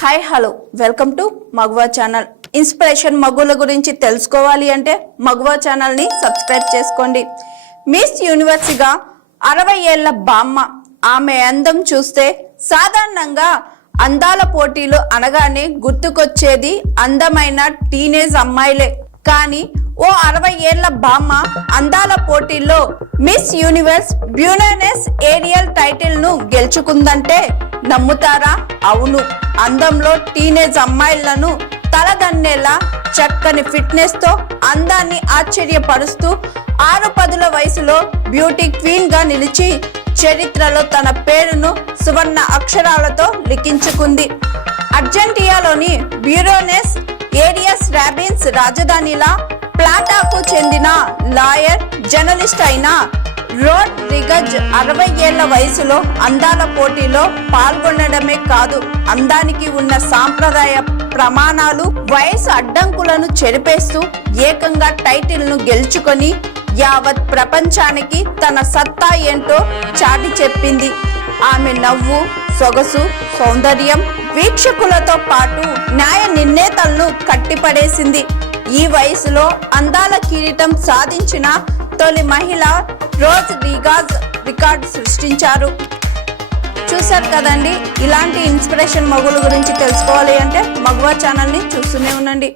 Hi hello. Welcome to Maguva channel. Inspiration మగుల గురించి తెలుసుకోవాలి అంటే మగువా ఛానల్ని సబ్స్క్రైబ్ చేసుకోండి. మిస్ యూనివర్సిగా అరవై ఏళ్ళ బామ్మ ఆమె అందం చూస్తే సాధారణంగా అందాల పోటీలు అనగానే గుర్తుకొచ్చేది అందమైన టీనేజ్ అమ్మాయిలే. కానీ ఓ అరవై ఏళ్ళ బామ్మ అందాల పోటీల్లో మిస్ యూనివర్స్ బ్యూనెస్ ఏరియల్ టైటిల్ను గెలుచుకుందంటే నమ్ముతారా? అవును. అందంలో టీనేజ్ అమ్మాయిలను తలదన్నేలా చక్కని ఫిట్నెస్తో అందాన్ని ఆశ్చర్యపరుస్తూ ఆరు పదుల వయసులో బ్యూటీ క్వీన్గా నిలిచి చరిత్రలో తన పేరును సువర్ణ అక్షరాలతో లిఖించుకుంది. అర్జెంటీనాలోని బ్యూరోనెస్ ఏరియస్ రాబిన్స్ రాజధానిలా ప్లాటాకు చెందిన లాయర్ జర్నలిస్ట్ అయిన రోడ్ దిగ్గజ్ అరవై ఏళ్ళ వయసులో అందాల పోటీలో పాల్గొనడమే కాదు అందానికి ఉన్న సాంప్రదాయ ప్రమాణాలు వయసు అడ్డంకులను చెరిపేస్తూ ఏకంగా టైటిల్ను గెలుచుకొని యావత్ ప్రపంచానికి తన సత్తా ఏంటో చాటి చెప్పింది. ఆమె నవ్వు సొగసు సౌందర్యం వీక్షకులతో పాటు న్యాయ నిర్ణేతలను కట్టిపడేసింది. ఈ వయసులో అందాల కిరీటం సాధించిన తొలి మహిళ రోజ్ రీగాజ్ రికార్డ్ సృష్టించారు. చూశారు కదండి ఇలాంటి ఇన్స్పిరేషన్ మగుల గురించి తెలుసుకోవాలి అంటే మగువా ఛానల్ని చూస్తూనే ఉండండి.